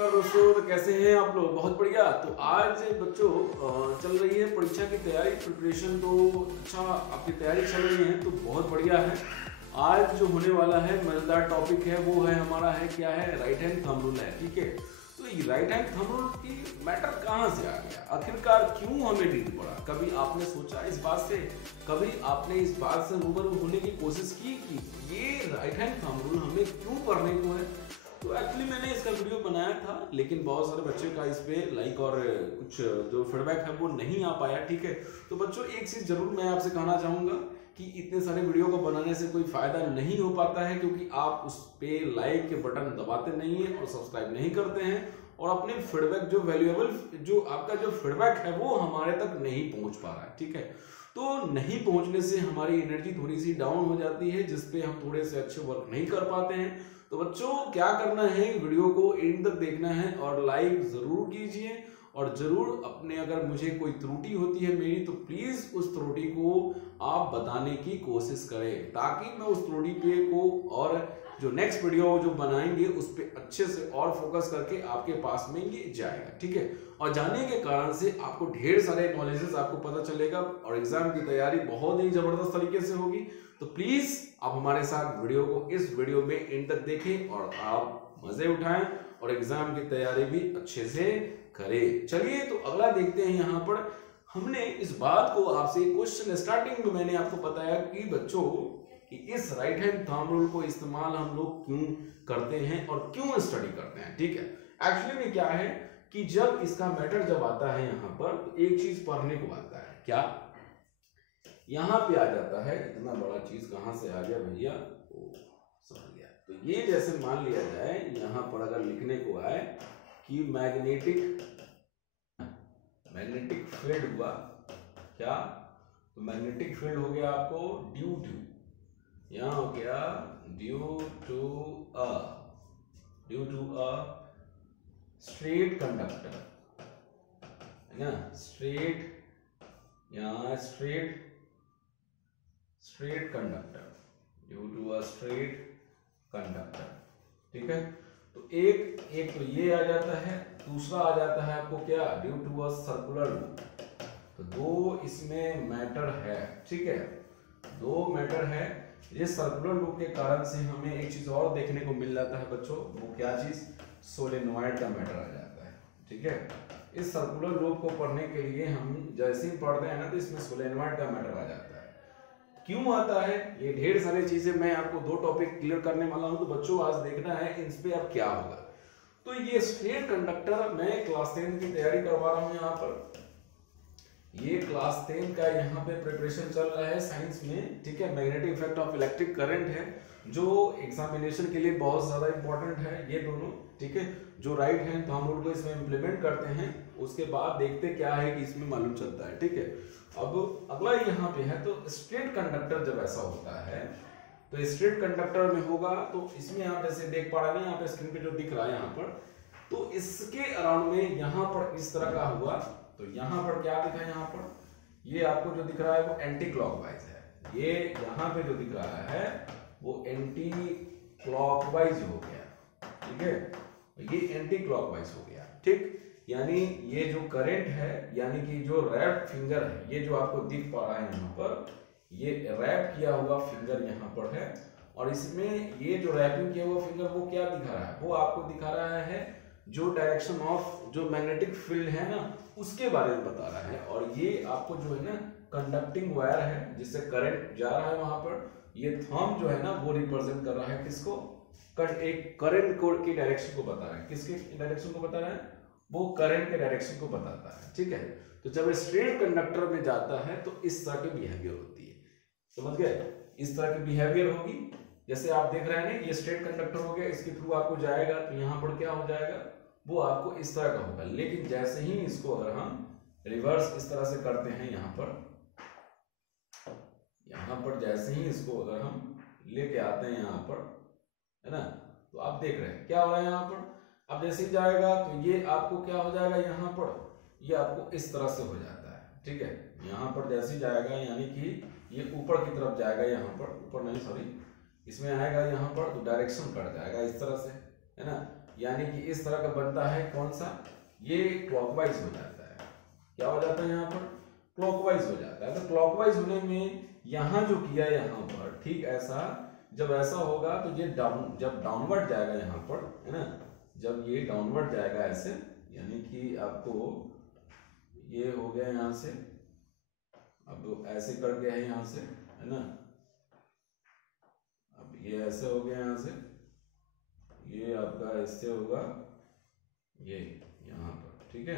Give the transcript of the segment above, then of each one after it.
नमस्कार दोस्तों, तो कैसे हैं आप लोग? बहुत बढ़िया। तो आज बच्चों चल रही है परीक्षा की तैयारी, प्रिपरेशन। तो अच्छा, आपकी तैयारी चल रही है तो बहुत बढ़िया है। आज जो होने वाला है मजेदार टॉपिक है वो है हमारा है क्या है, राइट हैंड थंब रूल है। ठीक है, तो ये राइट हैंड थंब रूल की मैटर कहाँ से आ गया, आखिरकार क्यों हमें नीड पड़ा? कभी आपने सोचा इस बात से, कभी आपने इस बात से रूबरू होने की कोशिश की कि ये राइट हैंड थंब रूल हमें क्यों पढ़ने को है? तो एक्चुअली मैंने इसका वीडियो बनाया था, लेकिन बहुत सारे बच्चे का इस पे लाइक और कुछ जो फीडबैक है वो नहीं आ पाया। ठीक है, तो बच्चों एक चीज जरूर मैं आपसे कहना चाहूंगा कि इतने सारे वीडियो को बनाने से कोई फायदा नहीं हो पाता है, क्योंकि आप उस पे लाइक के बटन दबाते नहीं है और सब्सक्राइब नहीं करते हैं, और अपने फीडबैक जो वैल्यूएबल जो आपका जो फीडबैक है वो हमारे तक नहीं पहुंच पा रहा है। ठीक है, तो नहीं पहुंचने से हमारी एनर्जी थोड़ी सी डाउन हो जाती है, जिसपे हम थोड़े से अच्छे वर्क नहीं कर पाते हैं। तो बच्चों क्या करना है, वीडियो को एंड तक देखना है और लाइक जरूर कीजिए, और जरूर अपने अगर मुझे कोई त्रुटि होती है मेरी तो प्लीज उस त्रुटि को आप बताने की कोशिश करें, ताकि मैं उस त्रुटि पे को और जो नेक्स्ट वीडियो जो बनाएंगे उस पर अच्छे से और फोकस करके आपके पास में ये जाएगा। ठीक है, और जाने के कारण से आपको ढेर सारे नॉलेजेस आपको पता चलेगा और एग्जाम की तैयारी बहुत ही जबरदस्त तरीके से होगी। तो प्लीज आप हमारे साथ वीडियो को इस वीडियो में एंड तक देखें और आप मजे उठाएं और एग्जाम की तैयारी भी अच्छे से करें। चलिए तो अगला देखते हैं। यहाँ पर हमने इस बात को आपसे क्वेश्चन स्टार्टिंग में मैंने आपको बताया कि बच्चों कि इस राइट हैंड थंब रूल को इस्तेमाल हम लोग क्यों करते हैं और क्यों स्टडी करते हैं। ठीक है, एक्चुअली में क्या है कि जब इसका मैटर जब आता है यहाँ पर तो एक चीज पढ़ने को आता है, क्या यहाँ पे आ जाता है, इतना बड़ा चीज कहां से आ गया भैया, समझ गया। तो ये जैसे मान लिया जाए यहाँ पर अगर लिखने को आए कि मैग्नेटिक फील्ड हुआ, क्या तो मैग्नेटिक फील्ड हो गया आपको ड्यू टू, यहाँ हो गया due to a straight conductor है ना, स्ट्रेट, यहाँ straight conductor, due to a straight conductor. ठीक है, तो एक तो ये आ जाता है, दूसरा आ जाता है आपको क्या, due to a circular loop. तो दो इसमें मैटर है। ठीक है, दो मैटर है। ये सर्कुलर लूप के कारण से हमें एक चीज और देखने को मिल जाता है बच्चों, वो क्या चीज, सोलेनॉइड का मैटर आ जाता है। ठीक है, इस सर्कुलर लूप को पढ़ने के लिए हम जैसे ही पढ़ते हैं ना तो इसमें सोलेनॉइड का मैटर आ जाता है। क्यों आता है, ये ढेर सारी चीजें मैं आपको दो टॉपिक क्लियर करने वाला हूं, तो बच्चों आज देखना है इन पे अब क्या होगा। तो ये स्ट्रेट कंडक्टर मैं क्लास 10 की तैयारी करवा रहा हूं यहाँ पर, ये क्लास 10 का यहाँ पे प्रिपरेशन चल रहा है साइंस में। ठीक है, magnetic effect of electric current है, जो एग्जामिनेशन के लिए बहुत ज्यादा इंपॉर्टेंट है ये दोनों। ठीक है, जो राइट हैंड थंब रूल को इसमें इंप्लीमेंट करते हैं उसके बाद देखते क्या है कि इसमें मालूम चलता है। ठीक है, अब अगला यहाँ पे है, तो स्ट्रेट कंडक्टर जब ऐसा होता है तो स्ट्रेट कंडक्टर में होगा, तो इसमें आप जैसे देख पा रहे हैं यहाँ पे स्क्रीन पे जो दिख रहा है यहाँ पर, तो इसके अराउंड में यहाँ पर इस तरह का हुआ, तो यहाँ पर क्या दिखा है, यहाँ पर ये आपको जो दिख रहा है वो एंटी क्लॉकवाइज है, ये यहाँ पे जो दिख रहा है वो एंटी क्लॉकवाइज हो गया। ठीक है, ये एंटी क्लॉकवाइज हो गया। ठीक, यानी ये जो करंट है, यानी कि जो रैप फिंगर है, ये जो आपको दिख पा रहा है यहाँ पर, ये रैप किया हुआ फिंगर यहाँ पर है, और इसमें ये जो रैपिंग किया हुआ फिंगर वो क्या दिखा रहा है, वो आपको दिखा रहा है जो डायरेक्शन ऑफ जो मैग्नेटिक फील्ड है ना उसके बारे में बता रहा है। और ये आपको जो है ना कंडक्टिंग वायर है जिससे करंट जा रहा है वहां पर, ये थंब जो है ना वो रिप्रेजेंट कर रहा है किसको, एक करंट को की डायरेक्शन को बता रहा है, किसके डायरेक्शन को बता रहा है, वो करंट के डायरेक्शन को बताता है। ठीक है, तो जब स्ट्रेट कंडक्टर में जाता है तो इस तरह की बिहेवियर होती है, समझ गए, इस तरह की बिहेवियर होगी। जैसे आप देख रहे हैं ना, ये स्ट्रेट कंडक्टर हो गया, इसके थ्रू आपको जाएगा तो यहाँ पर क्या हो जाएगा, वो आपको इस तरह का होगा। लेकिन जैसे ही इसको अगर हम रिवर्स इस तरह से करते हैं, यहाँ पर जैसे ही इसको अगर हम लेके आते हैं यहाँ पर, है ना, तो आप देख रहे हैं क्या हो रहा है यहाँ पर, अब जैसे ही जाएगा तो ये आपको क्या हो जाएगा, यहाँ पर ये आपको इस तरह से हो जाता है। ठीक है, यहाँ पर जैसे ही जाएगा यानी कि ये ऊपर की तरफ जाएगा, यहाँ पर ऊपर नहीं सॉरी इसमें आएगा यहाँ पर, तो डायरेक्शन कट जाएगा इस तरह से, है ना, यानी कि इस तरह का बनता है कौन सा, ये क्लॉकवाइज हो जाता है। क्या हो जाता है यहाँ पर, क्लॉकवाइज हो जाता है। तो क्लॉकवाइज होने में यहाँ जो किया यहाँ पर, ठीक ऐसा जब ऐसा होगा तो ये डाउन, जब डाउनवर्ड जाएगा यहाँ पर, है ना, जब ये डाउनवर्ड जाएगा ऐसे, यानी कि आपको ये हो गया यहाँ से, अब ऐसे कर गया है यहाँ से, है ना, अब ये ऐसे हो गया यहाँ से, ये आपका इससे होगा ये यहाँ पर, ठीक है,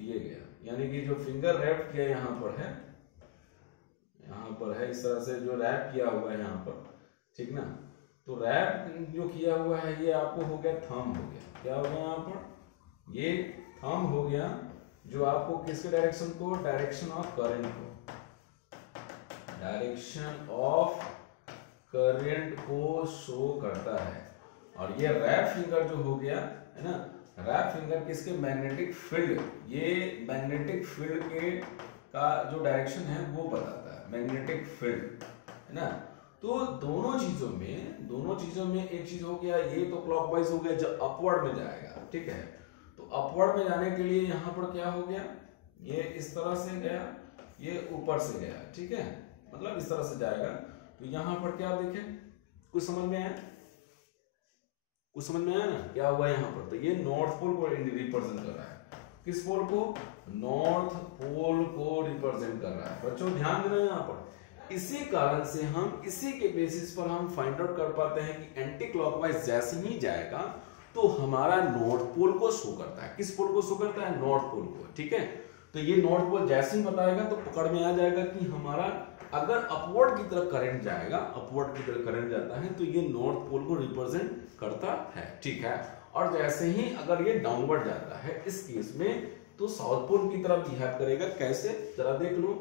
ये गया, यानी कि जो फिंगर रैप किया यहाँ पर है, इस तरह से जो रैप किया हुआ है यहाँ पर, ठीक ना, तो रैप जो किया हुआ है ये आपको हो गया थंब हो गया। क्या हो गया यहाँ पर, ये थंब हो गया, जो आपको किसके डायरेक्शन को, डायरेक्शन ऑफ करंट को, डायरेक्शन ऑफ करंट को शो करता है। और ये रैप फिंगर जो हो गया, है ना, रैप फिंगर किसके, मैग्नेटिक फील्ड, ये मैग्नेटिक फील्ड के का जो डायरेक्शन है वो बताता है, मैग्नेटिक फील्ड, है ना। तो दोनों चीजों में एक चीज हो गया, ये तो क्लॉकवाइज हो गया जब अपवर्ड में जाएगा, ठीक है। तो अपवर्ड में जाने के लिए यहाँ पर क्या हो गया, ये इस तरह से गया, ये ऊपर से गया, ठीक है, मतलब इस तरह से जाएगा। तो यहाँ पर क्या देखे, कुछ समझ में आया, कुछ समझ में आया ना, क्या हुआ यहाँ पर, तो ये नॉर्थ पोल को रिप्रेजेंट कर रहा है, किस पोल को, नॉर्थ पोल को रिप्रेजेंट कर रहा है। बच्चों ध्यान देना यहाँ पर, इसी कारण से हम इसी के बेसिस पर हम फाइंड आउट कर पाते हैं कि एंटी क्लॉकवाइज जैसे ही जाएगा तो हमारा नॉर्थ पोल को शो करता है, किस पोल को शो करता है, नॉर्थ पोल को, ठीक है। तो ये नॉर्थ पोल जैसे ही बताएगा तो पकड़ में आ जाएगा कि हमारा अगर अपवर्ड की तरफ करंट जाएगा, अपवर्ड की तरफ करंट जाता है तो ये नॉर्थ पोल को रिप्रेजेंट करता है, ठीक है। और जैसे ही अगर ये डाउनवर्ड जाता है इस केस में, तो साउथ पोल की तरफ बिहेव करेगा, कैसे जरा देख लो,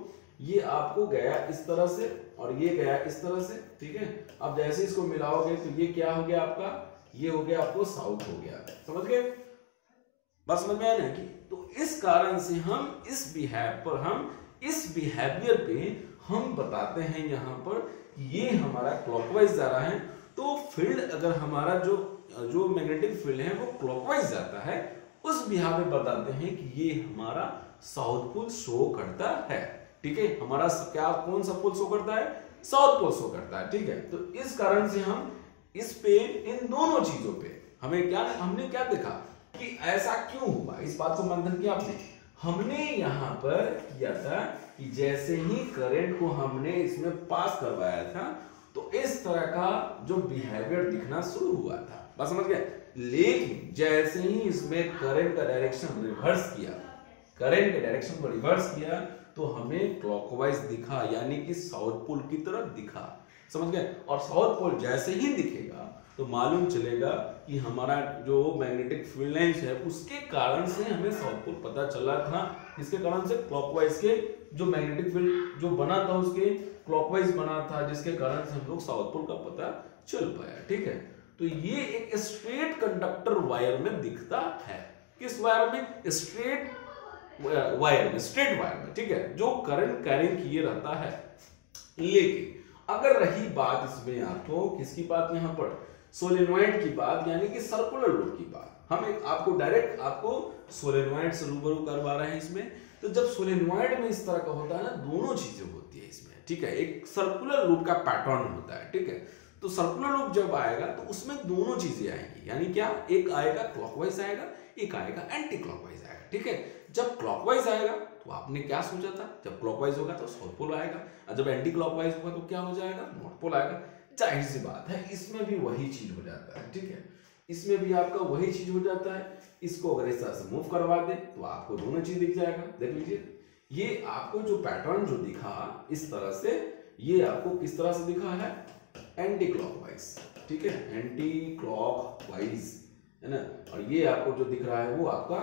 ये आपको गया इस तरह से और ये गया इस तरह से, ठीक है। अब जैसे इसको मिलाओगे तो ये क्या हो गया आपका, ये हो गया आपको साउथ हो गया, समझ गए, बस समझ में आया ना कि, तो इस कारण से हम इस बिहेव पर, हम इस बिहेवियर पे हम बताते हैं यहाँ पर कि ये हमारा क्लॉकवाइज जा रहा है। तो फील्ड अगर हमारा जो मैग्नेटिक फील्ड है वो क्लॉकवाइज जाता है, उस बिहाव में बताते हैं कि ये हमारा साउथ पोल शो करता है, ठीक है। हमारा क्या, कौन सा पोल शो करता है, साउथ पोल शो करता है, ठीक है। तो इस कारण से हम इस पे, इन दोनों चीजों पे हमने क्या देखा कि ऐसा क्यों हुआ, इस बात को मंथन किया आपने। हमने यहाँ पर किया था कि जैसे ही करंट को हमने इसमें पास करवाया था तो इस तरह का जो बिहेवियर दिखना शुरू हुआ था, बस समझ गए। लेकिन जैसे ही इसमें करंट का डायरेक्शन रिवर्स किया, करंट के डायरेक्शन को रिवर्स किया तो हमें क्लॉकवाइज दिखा, यानी कि साउथ पोल की तरफ दिखा, समझ गए। और साउथ पोल जैसे ही दिखेगा तो मालूम चलेगा कि हमारा जो मैग्नेटिक फील्ड लाइंस है उसके कारण से हमें साउथ पोल पता चला था, इसके कारण से क्लॉकवाइज के जो मैग्नेटिक फील्ड जो बना था उसके क्लॉकवाइज बना था, जिसके कारण से हम लोग साउथ पोल का पता चल पाया, ठीक है। तो ये एक स्ट्रेट कंडक्टर वायर में दिखता है, किस वायर में, स्ट्रेट वायर में, स्ट्रेट वायर में, ठीक है, जो करंट कैरिंग किए रहता है। लेकिन अगर रही बात इसमें आपको किसकी बात, यहाँ पर सोलेनॉइड की बात, यानी कि सर्कुलर लूप की बात, हम एक आपको डायरेक्ट आपको सोलेनॉइड से रूबरू करवा रहे हैं इसमें। तो जब सोलेनॉइड में इस तरह का होता है ना, दोनों चीजें होती है इसमें, ठीक है, एक सर्कुलर लूप का पैटर्न होता है, ठीक है। तो सर्कुलर लूप जब आएगा तो उसमें दोनों चीजें आएंगी, यानी क्या, एक आएगा क्लॉकवाइज आएगा, एक आएगा एंटी क्लॉकवाइज आएगा, ठीक है। जब क्लॉकवाइज आएगा तो आपने क्या सोचा था, जब क्लॉकवाइज होगा तो साउथ पोल आएगा, और जब एंटी क्लॉकवाइज होगा तो क्या हो जाएगा, नॉर्थ पोल आएगा। जाहिर सी बात है इसमें भी वही चीज हो जाता है, ठीक है, इसमें भी आपका वही चीज हो जाता है। इसको अगर इस तरह से मूव करवा दे तो आपको दोनों चीज दिख जाएगा। देख लीजिए, ये आपको जो पैटर्न जो दिखा इस तरह से, ये आपको किस तरह से दिखा है, एंटी क्लॉकवाइज, ठीक है, एंटी क्लॉकवाइज, है ना। और ये आपको जो दिख रहा है वो आपका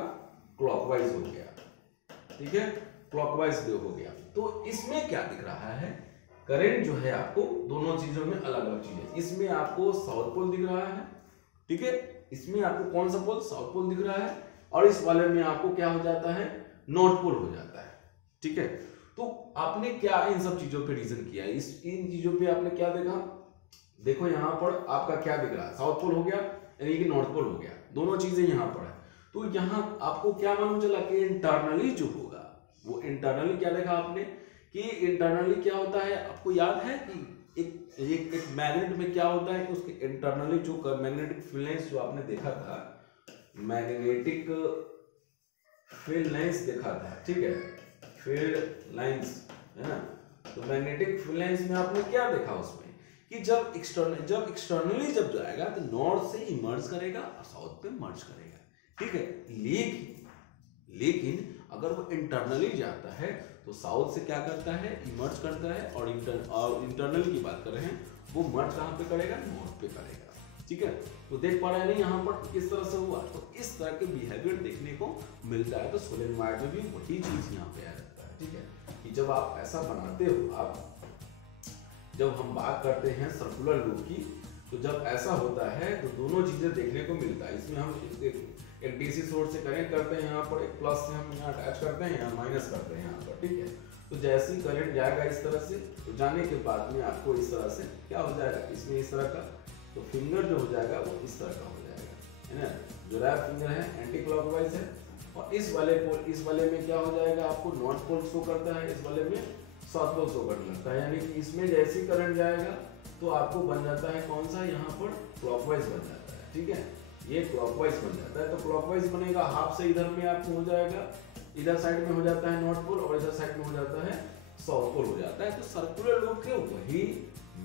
क्लॉकवाइज हो गया, ठीक है, क्लॉकवाइज हो गया। तो इसमें क्या दिख रहा है, करंट जो है आपको दोनों चीजों में अलग अलग चीज है। इसमें आपको साउथ पोल दिख रहा है, ठीक है, इसमें आपको कौन सा पोल, साउथ पोल दिख रहा है, और इस वाले में आपको क्या हो जाता है, नॉर्थ पोल हो जाता है, ठीक है। तो आपने क्या इन सब चीजों पे रीजन किया, इन चीजों पे आपने क्या देखा, देखो यहाँ पर आपका क्या दिख रहा है, साउथ पोल हो गया यानी कि नॉर्थ पोल हो गया, दोनों चीजें यहाँ पर है। तो यहाँ आपको क्या मालूम चला कि इंटरनली जो होगा वो इंटरनली क्या देखा आपने कि इंटरनली क्या होता है, आपको याद है कि एक मैग्नेट में क्या होता है कि उसके इंटरनली जो मैग्नेटिक फील्ड लाइंस जो आपने देखा था, मैग्नेटिक फील्ड लाइंस देखा था, ठीक है, फील्ड लाइंस है ना। तो मैग्नेटिक फील्ड लाइंस में आपने क्या देखा उसमें कि जब एक्सटर्नली जब जाएगा तो नॉर्थ से इमर्ज करेगा और साउथ पे मर्ज करेगा, ठीक है। लेकिन अगर वो इंटरनली जाता है तो साउथ से क्या करता है, इमर्ज करता है, और इंटरनल की बात कर रहे हैं वो मर्ज कहाँ पे करेगा, नॉर्थ पे करेगा, ठीक है। तो देख पा रहे हैं यहाँ पर किस तरह से हुआ। तो इस तरह के बिहेवियर देखने को मिलता है। तो सोलेनॉइड में भी वही चीज यहाँ पे आ जाता है, ठीक है, कि जब आप ऐसा बनाते हो, आप जब हम बात करते हैं सर्कुलर लूप की, तो जब ऐसा होता है तो दोनों चीजें देखने को मिलता है। इसमें हम एक डीसी सोर्स से कनेक्ट करते हैं, यहाँ पर एक प्लस से हम यहाँ अटैच करते हैं, यहाँ माइनस करते हैं यहाँ पर, ठीक है। तो जैसे ही करंट जाएगा इस तरह से, तो जाने के बाद में आपको इस तरह से क्या हो जाएगा, इसमें इस तरह का, तो फिंगर जो हो जाएगा वो इस तरह का हो जाएगा, है ना। जो राइट फिंगर है एंटी क्लॉकवाइज है, और इस वाले में क्या हो जाएगा, आपको नॉर्थ पोल शो करता है, इस वाले में साउथ पोल शो करने लगता है। यानी कि इसमें जैसे ही करंट जाएगा तो आपको बन जाता है कौन सा, यहाँ पर क्लॉकवाइज बन जाता है, ठीक है, ये क्लॉकवाइज बन जाता है। तो क्लॉकवाइज बनेगा, हाफ से इधर में आपको हो जाएगा, इधर साइड में हो जाता है नॉर्थ पोल और इधर साइड में हो जाता है साउथ पोल हो जाता है। तो सर्कुलर लूप के वही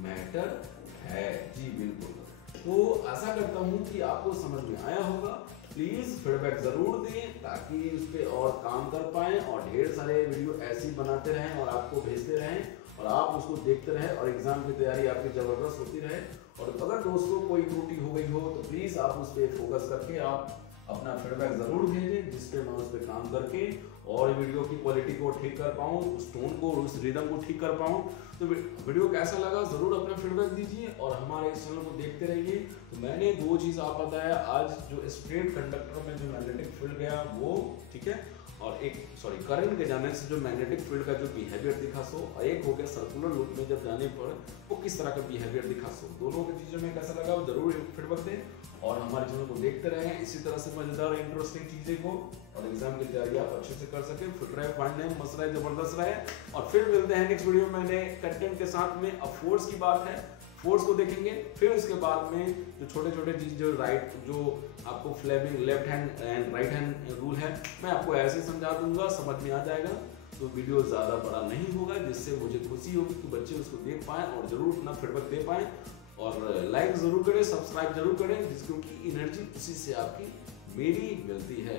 मैटर है जी, बिल्कुल। तो आशा करता हूं कि आपको समझ में आया होगा। प्लीज फीडबैक जरूर दें ताकि उस पर और काम कर पाए, और ढेर सारे वीडियो ऐसे ही बनाते रहें और आपको भेजते रहें, और आप उसको देखते रहें, और एग्जाम की तैयारी आपकी जबरदस्त होती रहे। और अगर दोस्तों कोई त्रुटि हो गई हो तो प्लीज आप उस पर फोकस करके आप अपना फीडबैक जरूर भेजें, जिसपे मैं उस पर काम करके और वीडियो की क्वालिटी को ठीक कर पाऊँ, उस टोन को, उस रिदम को ठीक कर पाऊँ। तो वीडियो कैसा लगा जरूर अपना फीडबैक दीजिए, और हमारे इस चैनल को देखते रहिए। तो मैंने दो चीज आप बताया आज, जो स्ट्रेट कंडक्टर में जो मैग्नेटिक फील्ड गया वो, ठीक है, और एक करंट के जाने से जो मैग्नेटिक फील्ड का जो बिहेवियर दिखा सो, और एक हो गया सर्कुलर लूप में जब जाने पर वो किस तरह का बिहेवियर दिखा सो। दोनों की चीजों में कैसा लगा वो जरूर फीडबैक दें, और हमारे चैनल को देखते रहें इसी तरह से मजेदार और इंटरेस्टिंग चीजें को, और एग्जाम की तैयारी आप अच्छे से कर सकें। फिट रहे, फाइन रहे, मस्त रहे, जबरदस्त रहे। और फिर मिलते हैं नेक्स्ट वीडियो में नए कंटेंट के साथ में। अब फोर्स की बात है, फोर्स को देखेंगे, फिर उसके बाद में जो छोटे छोटे चीज जो आपको Fleming left hand and right hand rule है, मैं आपको ऐसे समझा दूंगा, समझ में आ जाएगा। तो वीडियो ज़्यादा बड़ा नहीं होगा, जिससे मुझे खुशी होगी कि बच्चे उसको देख पाएँ और जरूर अपना फीडबैक दे पाएँ। और लाइक जरूर करें, सब्सक्राइब जरूर करें, क्योंकि एनर्जी उसी से आपकी मेरी मिलती है।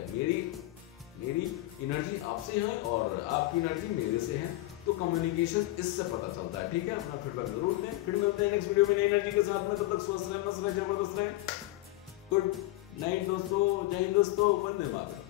मेरी एनर्जी आपसे है और आपकी एनर्जी मेरे से है। तो कम्युनिकेशन इससे पता चलता है, ठीक है। अपना फीडबैक जरूर दें। फिर मिलते हैं नेक्स्ट वीडियो में नई एनर्जी के साथ में। तब तक स्वस्थ रहे, मस्त रहे, जबरदस्त रहे। गुड नाइट दोस्तों, जय हिंद दोस्तों, वंदे मातरम।